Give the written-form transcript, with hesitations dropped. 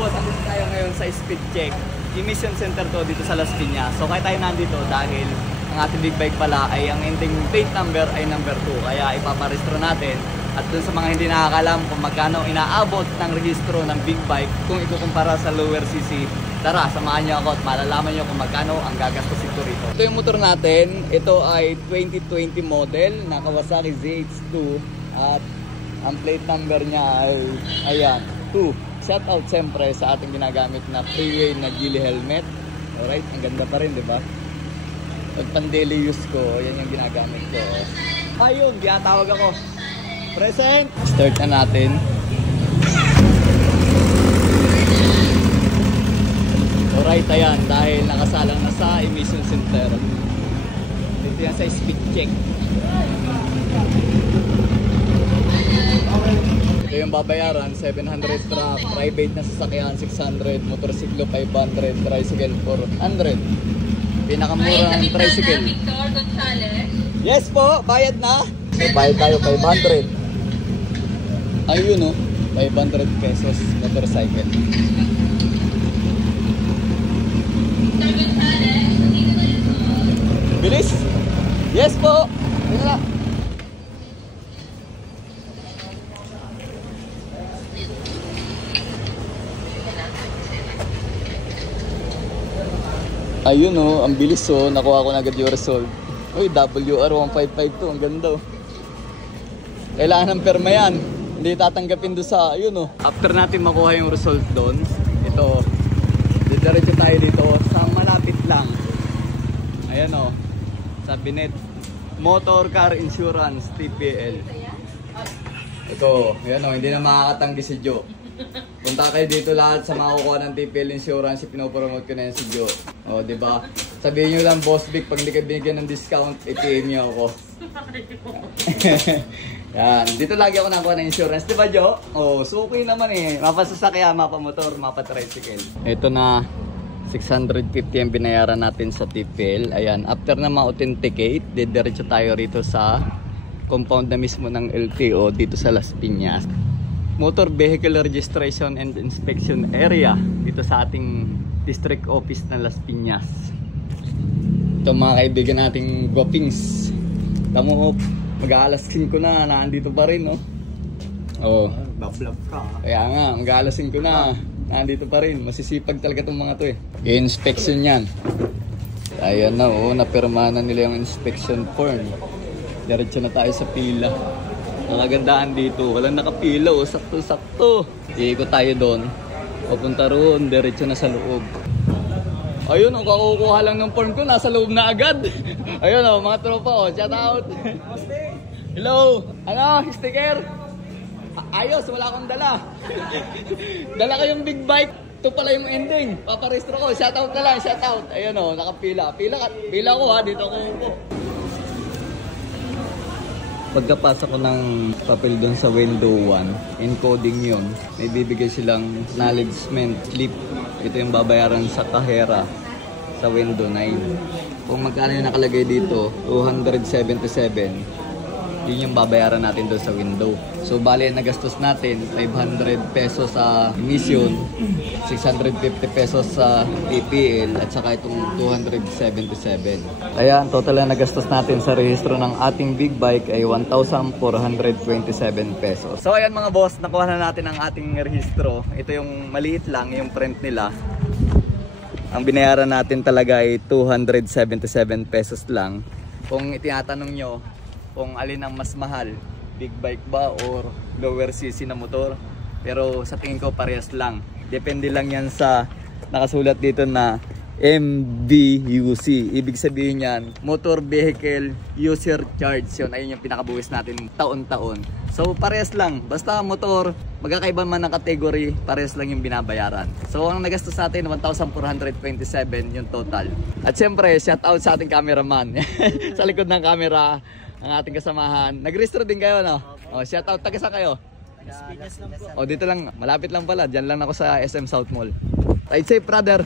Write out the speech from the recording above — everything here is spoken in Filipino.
boss, andito tayo ngayon sa speed check. Emission center to dito sa Las Piñas. So kaya tayo nandito dahil ang ating big bike pala ay ang ending plate number ay number 2. Kaya ipaparehistro natin. At dun sa mga hindi nakakalam kung magkano inaabot ng rehistro ng big bike kung ikukumpara sa lower CC, tara, samahan nyo ako at malalaman nyo kung magkano ang gagastusin ko rito. Ito yung motor natin. Ito ay 2020 model na Kawasaki ZX2 at ang plate number niya ay ayan, 2. Shout out siyempre sa ating ginagamit na freeway na Geely helmet. Alright, ang ganda pa rin, di ba? Pag pan daily use ko, yan yung ginagamit ko. Ayun, tinatawag ako. Present! Start na natin. Alright, ayan, dahil nakasalang na sa emission center. Dito yan sa speed check. Ito yung babayaran, 700 truck, private na sasakyan 600, motorsiklo 500, tricycle 400. Pinakamurang tricycle. Yes po, bayad na. So, bayad tayo 500. Ayun o, 500 pesos motorcycle. Bilis? Yes po. Wala. Ayun o, ang bilis o. Nakuha ko na agad yung result. Uy, WR1552. Ang ganda o. Kailangan ng perma yan. Hindi tatanggapin doon sa, ayun o. After natin makuha yung result doon, ito, diretso tayo dito sa malapit lang. Ayan o. Sa Binet Motor Car Insurance TPL. Ito, ayan o. Hindi na makakatanggi si Joe. Punta kayo dito lahat sa makukuha ng TPL Insurance, pinopromote ko na yan si Joe. O, diba? Sabihin nyo lang, Boss Vic, pag hindi kayo binigyan ng discount, i-PM nyo ako. Yan, dito lagi ako nakuha ng insurance, diba Joe? O, suki naman eh. Mapasasakya, mapamotor, mapatricycle. Ito na, 650 ang binayaran natin sa TPL. Ayan, after na ma-authenticate, diretso tayo rito sa compound na mismo ng LTO dito sa Las Piñas. Motor Vehicle Registration and Inspection Area dito sa ating district office ng Las Piñas. Ito mga kaibigan nating guwapings. Tamo, mag-aalas 5 na, naandito pa rin, no? Oh, bablab ka. Kaya nga, mag-aalas 5 na, naandito pa rin. Masisipag talaga itong mga to eh. I-inspection yan. Ayan na, oh, napirmahan na nila yung inspection form. Diretso na tayo sa pila. Ang kagandaan dito, walang nakapila, oh, sakto-sakto. Iikot tayo doon. Papunta roon, diretso na sa loob. Ayun, oh, kakukuha lang ng form ko, nasa loob na agad. Ayun, oh, mga tropa, oh, shout out. Hello, ano, sticker? Ayos, wala akong dala. Dala ko yung big bike. Ito pala yung ending. Paparehistro ko, shout out na lang, shout out. Ayun, oh, nakapila. Pila ko ha, dito ako. Pagkapasa ko ng papel doon sa window 1, encoding yun, may bibigay silang acknowledgement slip. Ito yung babayaran sa kahera sa window 9. Kung magkano yung nakalagay dito, 277. Yun yung babayaran natin doon sa window. So bali nagastos natin 500 pesos sa emission, 650 pesos sa TPL at saka itong 277. Ayan, total na nagastos natin sa rehistro ng ating big bike ay 1,427 pesos. So ayan mga boss, nakuha na natin ang ating rehistro. Ito yung maliit lang, yung print nila. Ang binayaran natin talaga ay 277 pesos lang. Kung itinatanong nyo kung alin ang mas mahal, big bike ba or lower cc na motor, pero sa tingin ko parehas lang. Depende lang yan sa nakasulat dito na MVUC. Ibig sabihin yan, Motor Vehicle User Charge. Yun, ayun yung pinakabuwis natin taon-taon. So parehas lang, basta motor, magkakaiba man ng category, parehas lang yung binabayaran. So ang nagastos natin 1,427 yung total. At siyempre, shout out sa ating cameraman. Sa likod ng camera, ang ating kasamahan. Nag-restro din kayo, no? O, shout out, taga saan kayo? O, dito lang, malapit lang pala. Diyan lang ako sa SM South Mall. Ride safe, brother.